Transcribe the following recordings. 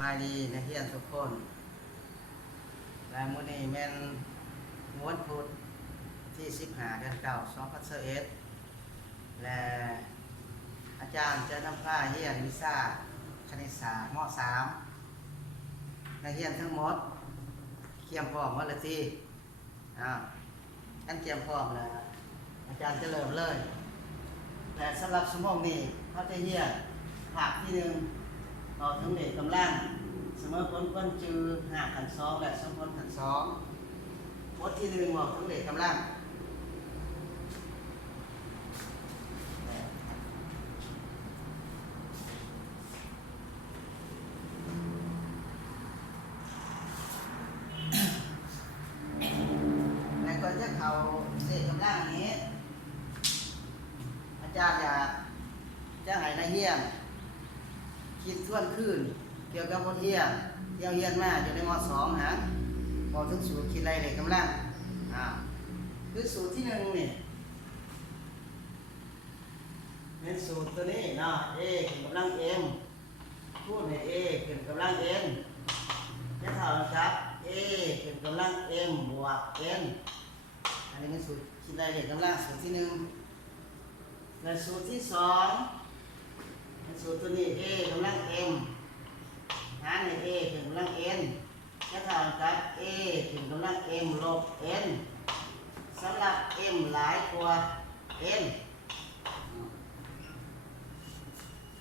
บายดีนักเรียนทุกคนและมื้อนี้แม่นวันพุธที่15เดือน9 2021และอาจารย์จะนำพาเรียนวิชาคณิตศาสตร์ม .3 นักเรียนทั้งหมดเตรียมพร้อมหมดแล้วติกันเตรียมพร้อมแล้วอาจารย์จะเริ่มเลยและสำหรับชั่วโมงนี้เขาจะเรียนภาคที่1ต่อถึงเลขกำลังเสมอผลคนจือ5 ขัน 2และสมผลขัน 2บทที่1บอกถึงเลขกำลังและก่อนจะเข้าเลขกำลังนี้อาจารย์จะให้นักเรียนคิดส่วนคืนเกี่ยวกับบทเรียนที่เราเรียนมาอยู่ในม .2 ฮะบอกถึงสูตรคิดไรเลขกำลังคือสูตรที่1นี่เป็นสูตรตัวนี้เนาะ a ขึ้นกำลัง m คูณให้ a ขึ้นกำลัง n จะเท่ากับ a ขึ้นกำลัง m บวก n อันนี้เป็นสูตรคิดไรเลขกำลังสูตรที่1และสูตรที่2เป็นสูตรตัวนี้ a กำลัง m หารใน a ถึงกำลัง n จะเท่ากับ a ถึงกำลัง m ลบ n สำหรับ m หลายกว่า n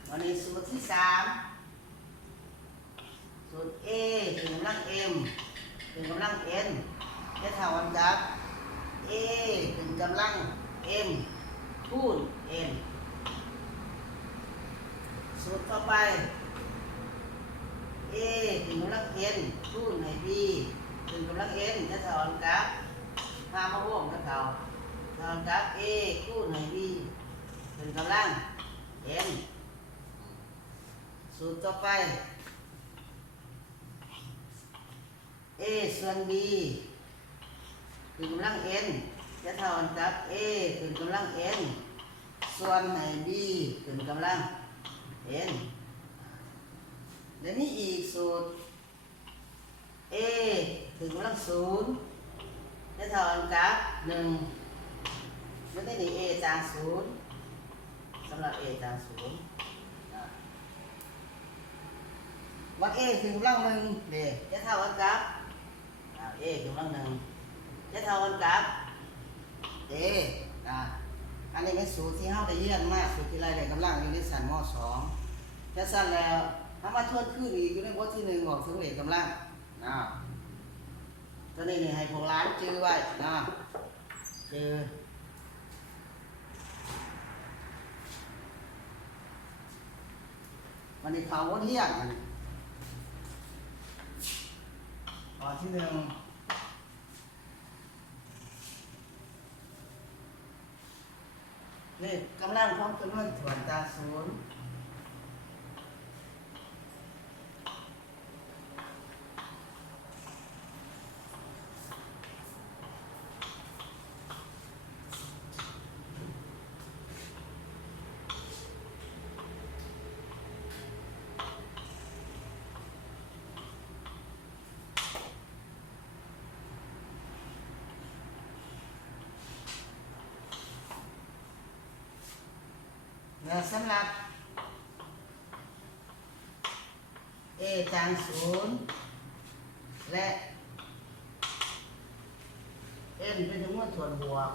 วันนี้สูตรที่3สูตร a ถึงกำลัง m ถึงกำลัง n จะเท่ากับ a ถึงกำลัง m คูณ n สูตรต่อไป a ถึงกำลัง n คูณให้ b ถึงกำลัง n จะเท่ากับพามาร่วมกับเขาเท่ากับ a คูณให้ b ถึงกำลัง n สูตรต่อไป a ส่วน b ถึงกำลัง n จะเท่ากับ a ถึงกำลัง n ส่วนให้ b ถึงกำลัง n และนี่อีกสูตร a ถึงกำลัง0จะเท่ากับ1แล้วได้นี่ a จาง0สำหรับ a จาง0วัด a ถึงกำลัง1เด้จะเท่ากับa ถึงกำลัง1จะเท่ากับ a อันนี้เป็นสูตรที่เราได้เรียนมาสูตรที่ไรได้กำลังอยู่ในชั้นม .2 จะสั้นแล้วถ้ามาทวนขึ้นอีกอยู่ในบทที่1บอกถึงเลขกำลังตอนนี้นี่ให้พวกร้านจื้อไว้จื้อวันนี้เขาบทเรียนตอนที่1เลขกำลังของจำนวนส่วนต่าง0และสำหรับ a จาง0และ n เป็นจำนวนส่วนบวก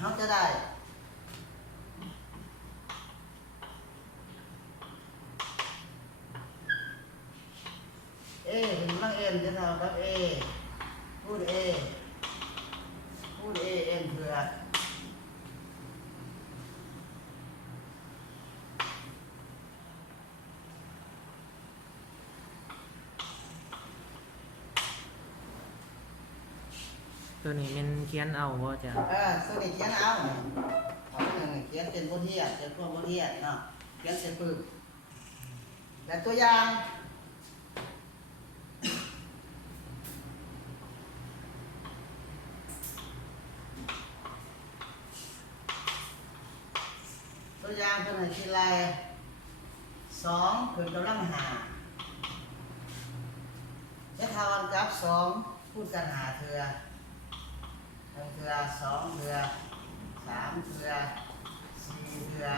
เราจะได้ถึงกำลัง n จะเท่ากับ a คูณ a คูณ a n เพื่อตัวนี้มันเขียนเอาบ่จ้ะตัวนี้เขียนเอาตัวนี้เขียนเป็นบทเรียนเป็นพวกบทเรียนเนาะเขียนเสร็จปึ๊บและตัวอย่าง ตัวอย่างเพิ่นให้คิดอะไรสองคูณกำลังหาจะเท่ากันกับสองคูณกันหาเทื่อหนึ่งเทื่อสองเทื่อสามเทื่อสี่เทื่อ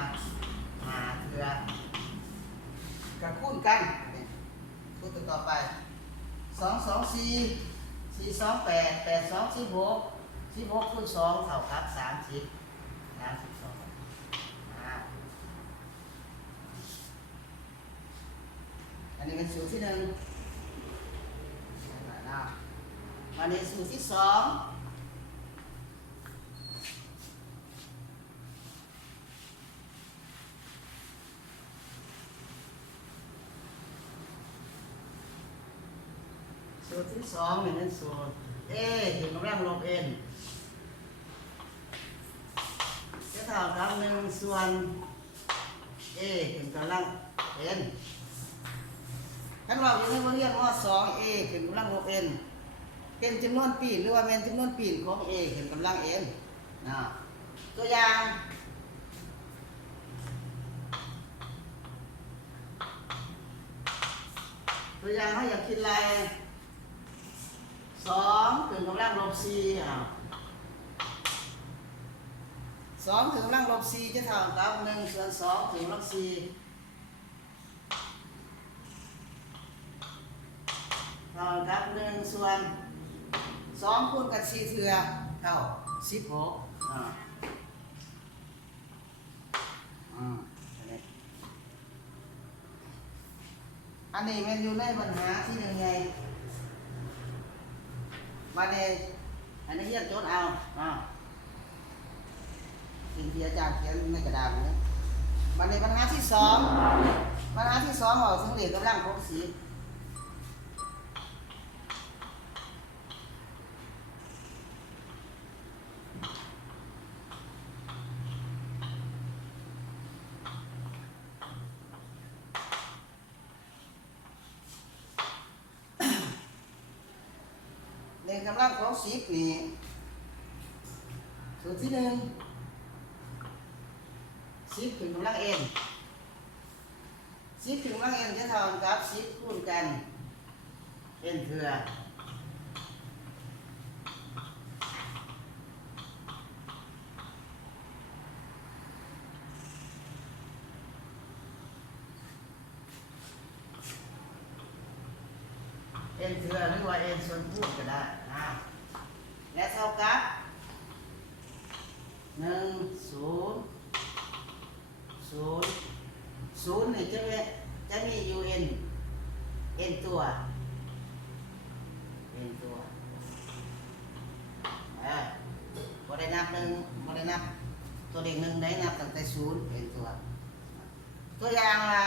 ห้าเทื่อกับคูณกันคูณต่อไปสองสองสี่สี่สองแปดแปดสองสิบหกสิบหกคูณสองเท่ากับ32อันนี้เป็นสูตรที่หนึ่งวันนี้สูตรที่สองสูตรที่สองเป็นสูตร a ถึงกำลังลบ n จะเท่ากับ1ส่วน a ถึงกำลัง n ท่านว่าอยู่ในวงเรียนว่า 2a ถึงกำลังลบ n เป็นจำนวนปีนหรือว่าเป็นจำนวนปีนของ a ถึงกำลัง n นะตัวอย่างเขาอยากคิดอะไร2ถึงกำลังลบ42ถึงกำลังลบ4จะเท่ากับ1ส่วน2ถึงลบ4เท่ากับ1ส่วน2คูณกับ4เทื่อเท่า16อันนี้มันอยู่ในปัญหาที่หนึ่งไงมาเนี่ยอันนี้เขียนโจทย์เอาสิ่งที่อาจารย์เขียนในกระดาษนี้มาในปัญหาที่สองเอาถึงเหล็กกำลังของสีในกำลังของ10นี่สูตรที่หนึ่ง10ถึงกำลัง n 10ถึงกำลัง n จะเท่ากับ10คูณกัน n เทื่อหรือว่า n ส่วนคูณก็ได้และเท่ากับ1 0 นี่จะมีอยู่ n ตัวบ่ได้นับตัวเลข1ได้นับตั้งแต่0 n ตัวอย่างละ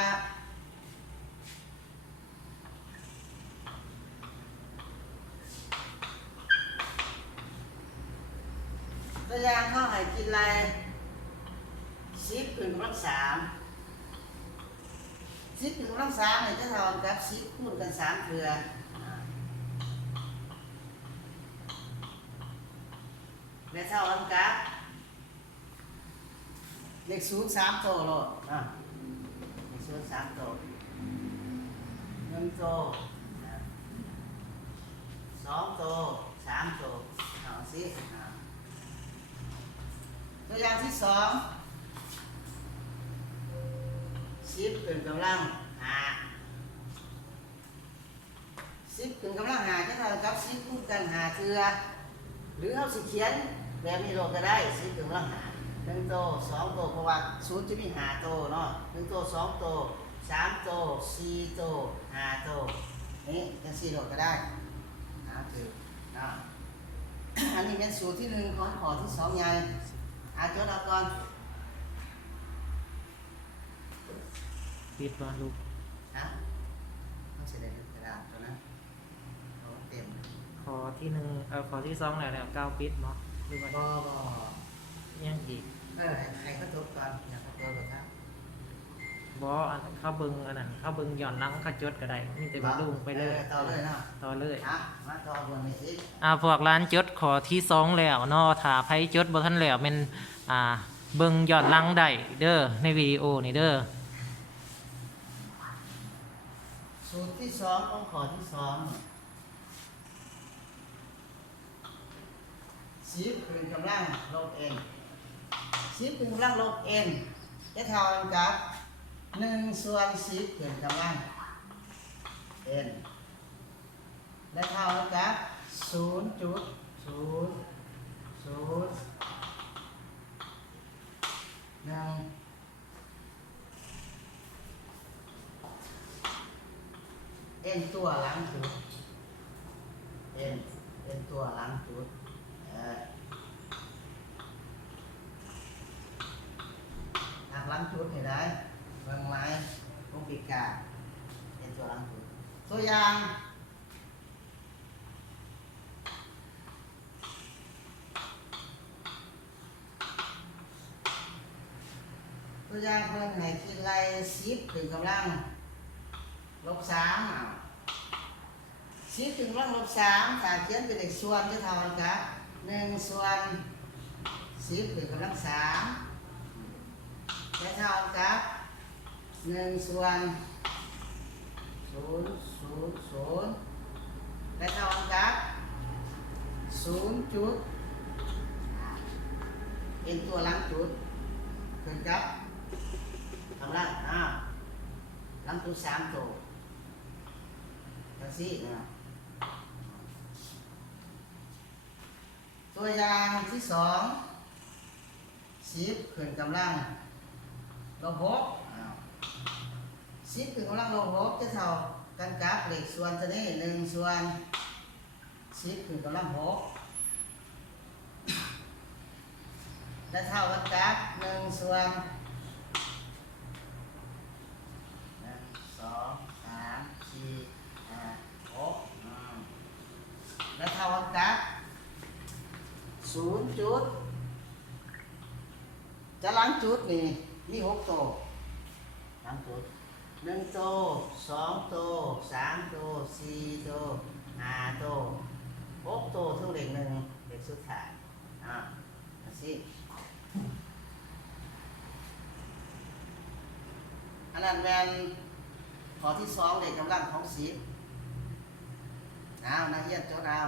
เขาให้กินอะไร10ถึงกำลัง3 10ถึงกำลัง3เนี่ยจะเท่ากับ10คูณกัน3เทื่อและเท่ากันกับเลข0 3ตัวโลดเลข0 3ตัว1ตัว2ตัว3ตัวเอาสิตัวอย่างที่2 10ถึงกำลัง5 10ถึงกำลัง5จะเท่ากับ10คูณกัน5เทื่อหรือเอาสิเขียนแบบนี้โลก็ได้10ถึงกำลัง5 1ตัว2ตัวเพราะว่า0จะมี5ตัวเนาะ1ตัว2ตัว3ตัว4ตัว5ตัวนี่จังซี่โลก็ได้คืออันนี้เป็นสูตรที่1ของข้อที่2ใหญ่จดเอาก่อนปิดบ่ลูกต้องเสด็จกระดาษตัวนั้นเอาเต็มข้อที่1ข้อที่2แล้วก้าวปิดบ่หรือว่าบ่ยังอีกใครก็จดก่อนอย่าเขาจดก่อนครับบ่เขาเบิ่งอันนั้นเขาเบิ่งย้อนหลังเขาจดก็ได้มีแต่บ่ลงไปเลยต่อเลยเนาะต่อเลยมาต่อเบิ่งนี่สิพวกร้านจดข้อที่2แล้วเนาะถ้าไผจดบ่ทันแล้วแม่น เบิ่งย้อนหลังได้เด้อในวิดีโอนี่เด้อ สูตรที่สองของข้อที่สอง10คืนกำลังลบ n 10คืนกำลังลบ n จะเท่ากับ1ส่วน10คืนกำลัง n และเท่ากับ0.0001 n ตัวหลังจุด n ตัวหลังจุดหักหลังจุดเห็นได้บางไม้พวกปีกา n ตัวหลังจุดตัวอย่างเพิ่นให้คิดไล่10ถึงกำลังลบ310ถึงกำลังลบ3ถ้าเขียนเป็นเลขส่วนจะเท่ากับ1ส่วน10ถึงกำลัง3จะเท่ากับ1ส่วน000และเท่ากับ0จุด n ตัวหลังจุดขึ้นกับกำลังหลังจุด3ตัวจังซี่นะตัวอย่างที่2 10ขึ้นกำลังลบ6 10ขึ้นกำลังลบ6จะเท่ากันกับเลขส่วนตัวนี้1ส่วน10ขึ้นกำลัง6และเท่ากันกับ1ส่วนและเท่ากับ0จุดจะหลังจุดนี่มี6ตัวหลังจุด1ตัว2ตัว3ตัว4ตัว5ตัว6ตัวเท่าเลข1เลขสุดท้ายสิอันนั้นเป็นข้อที่2เลขกำลังของ10นักเรียนจดเอา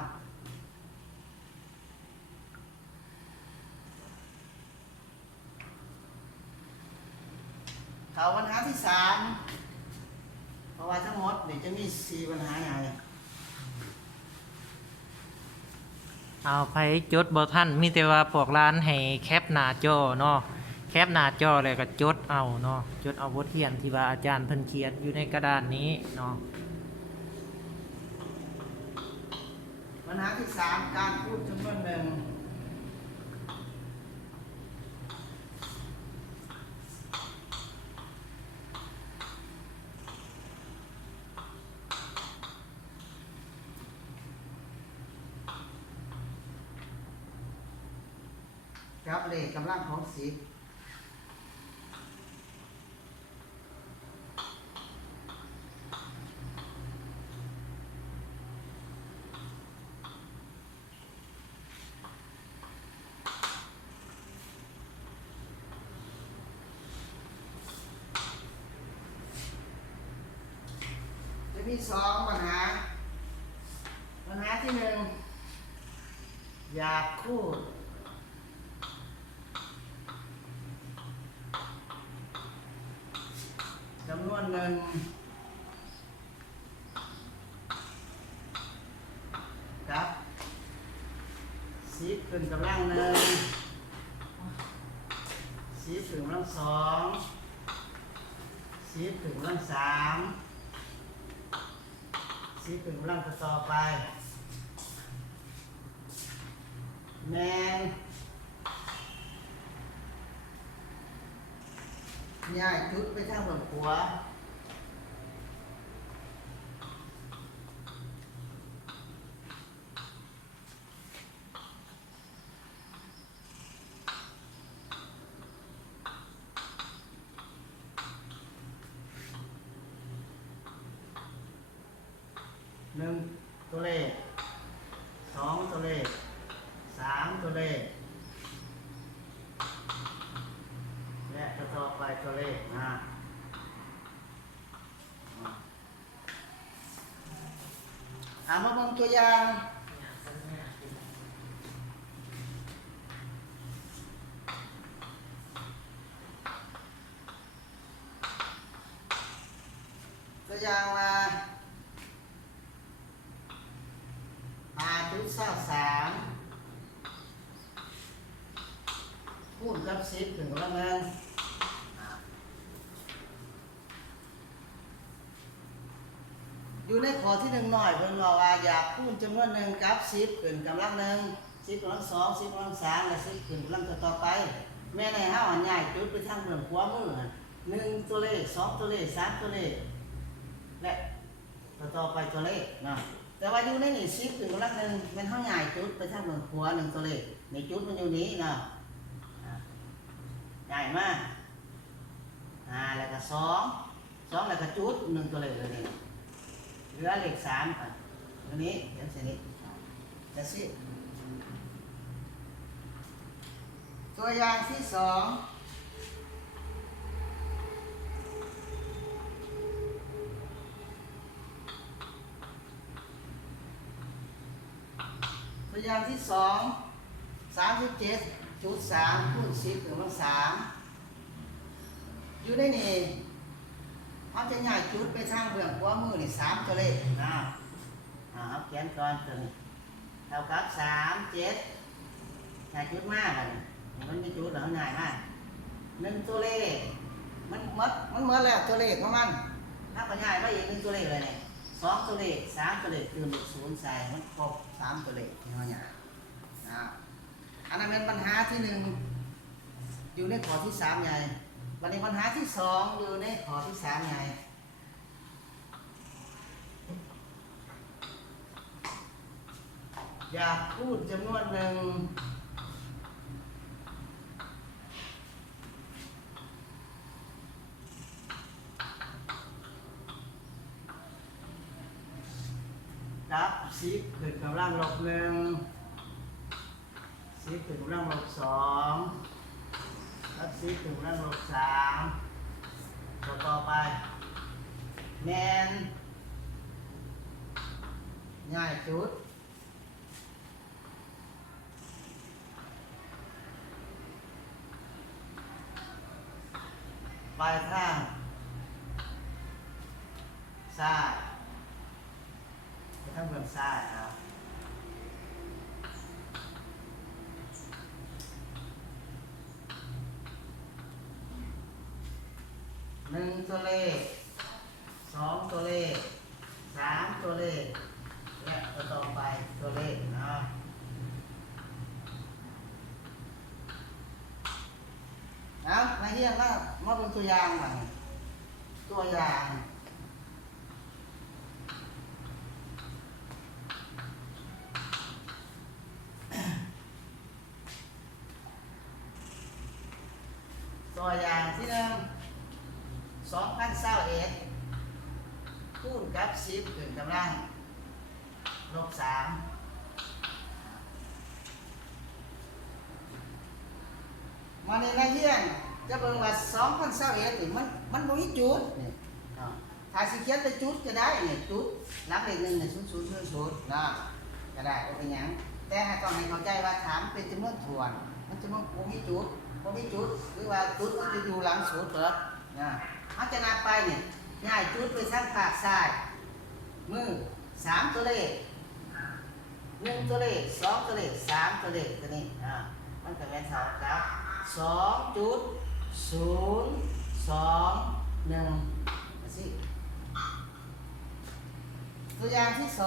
เข้าปัญหาที่3เพราะว่าทั้งหมดนี่จะมี4ปัญหาใหญ่เอาไปจดบ่ทันมีแต่ว่าพวกร้านให้แคปหน้าจอเนาะแคปหน้าจอแล้วก็จดเอาเนาะจดเอาบทเรียนที่ว่าอาจารย์เพิ่นเขียนอยู่ในกระดานนี้เนาะปัญหาที่3การพูดจำนวนหนึ่งกับเลขกำลังของ10จะมี2ปัญหาที่1อยากคูดจำนวนหนึ่งครับ10ขึ้นกำลัง1 10ขึ้นกำลัง2 10ขึ้นกำลัง3 10ขึ้นกำลังต่อไปแมนย้ายจุดไปทางฝั่งขวา1ตัวเลข2ตัวเลข3ตัวเลข ตัวเลขนะมาเบิ่งตัวอย่างว่า5.23คูณกับ10ถึงกำลังหนึ่งอยู่ในข้อที่1หน่อยเพิ่นบอกว่าอยากคูณจำนวนหนึ่งกับ10ขึ้นกำลังหนึ่ง10กำลัง2 10กำลัง3และ10ขึ้นกำลังต่อไปแม่ในเฮาอันใหญ่จุดไปทางเบื้องขวามือ1ตัวเลข2ตัวเลข3ตัวเลขและต่อไปตัวเลขนะแต่ว่าอยู่ในนี่10ถึงกำลังหนึ่งมันเฮาใหญ่จุดไปทางเบื้องขวา1ตัวเลขในจุดมันอยู่นี้นะใหญ่มากแล้วก็2แล้วก็จุด1ตัวเลขเลยนี่เหลือเลข3ตัวนี้เขียนเส้นนี้จะสิตัวอย่างที่2ตัวอย่างที่2 37.3 คูณ 10ถึงกำลัง3อยู่ในนี่เขาจะย้ายจุดไปทางเบื้องขวามือนี่3ตัวเลขเอาเขียนก่อนตัวนี้เท่ากับ37ย้ายจุดมาบัดนี้มันมีจุดแล้วง่ายมาก1ตัวเลขมันเหมือนแล้วตัวเลขของมันถ้าก็ย้ายไปอีก1ตัวเลขเลยนี่2ตัวเลข3ตัวเลขคือเลข0ใส่มันครบ3ตัวเลขที่เฮาย้ายอันนั้นเป็นปัญหาที่1อยู่ในข้อที่3ใหญ่บัดนี้ปัญหาที่2อยู่ในข้อที่3ใหญ่อยากพูดจำนวนหนึ่งกับ10ขึ้นกำลังลบ1 10ขึ้นกำลังลบ2กับ10ถึงกำลังลบ3ต่อไปแมนง่ายจุดปลายทางซ้ายไปทางเบื้องซ้าย1ตัวเลข2ตัวเลข3ตัวเลขและต่อไปตัวเลขมาเรียนมาเป็นตัวอย่างหน่อยตัวอย่างที่1 2021คูณกับ10ขึ้นกำลังลบ3มาในรายเรียนจะเบิ่งว่า2021นี่มันบ่มีจุดนี่ถ้าสิเขียนเป็นจุดก็ได้นี่จุดหลักเลข1นี่0000นะก็ได้บ่เป็นหยังแต่ให้ต้องให้เข้าใจว่าถามเป็นจำนวนถ้วนมันจำนวนบ่มีจุดหรือว่าจุดมันจะอยู่หลังศูนย์เปิดเขาจะนับไปนี่ย้ายจุดไปทางภาคซ้ายมือ3ตัวเลข1ตัวเลข2ตัวเลข3ตัวเลขตัวนี้มันก็แม่นเท่ากับ2.021สิตัวอย่างที่2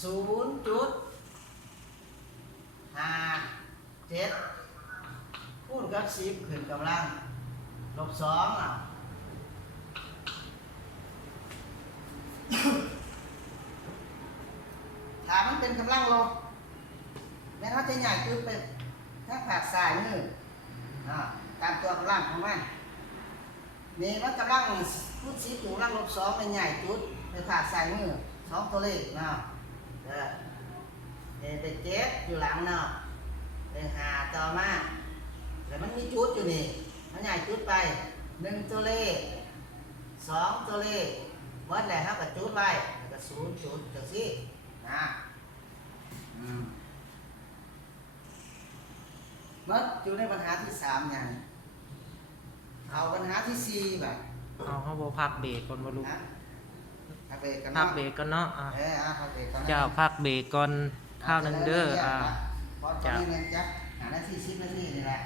0.57คูณกับ10ขึ้นกำลังลบ2ถ้ามันเป็นกำลังลบแม้เขาจะใหญ่จุดไปทางภาคซ้ายมือตามตัวกำลังของมันนี่มันกำลังคูณ10ถึงกำลังลบ2เป็นใหญ่จุดไปภาคซ้ายมือ2ตัวเลขเป็น7อยู่หลัง เลขห้าต่อมาแล้วมันมีจุดอยู่นี่มันใหญ่จุดไป1ตัวเลข2ตัวเลขเมื่อไหร่ครับกับจุดไว้แล้วก็0จุดจังซี่นะเมื่ออยู่ในปัญหาที่3อย่างเอาปัญหาที่4แบบ เอาเฮาบ่พักเบรกก่อนบ่ลูก นะพักเบรกกัน พั เนาะ กเบรกก่อนเนาะพักเบรกก่อนนะ เจ้าพักเบรกก่อนข้าวหนึงเด้อพอตอนนี้เนี่ยจะหานาที10 นาทีนี่แหละ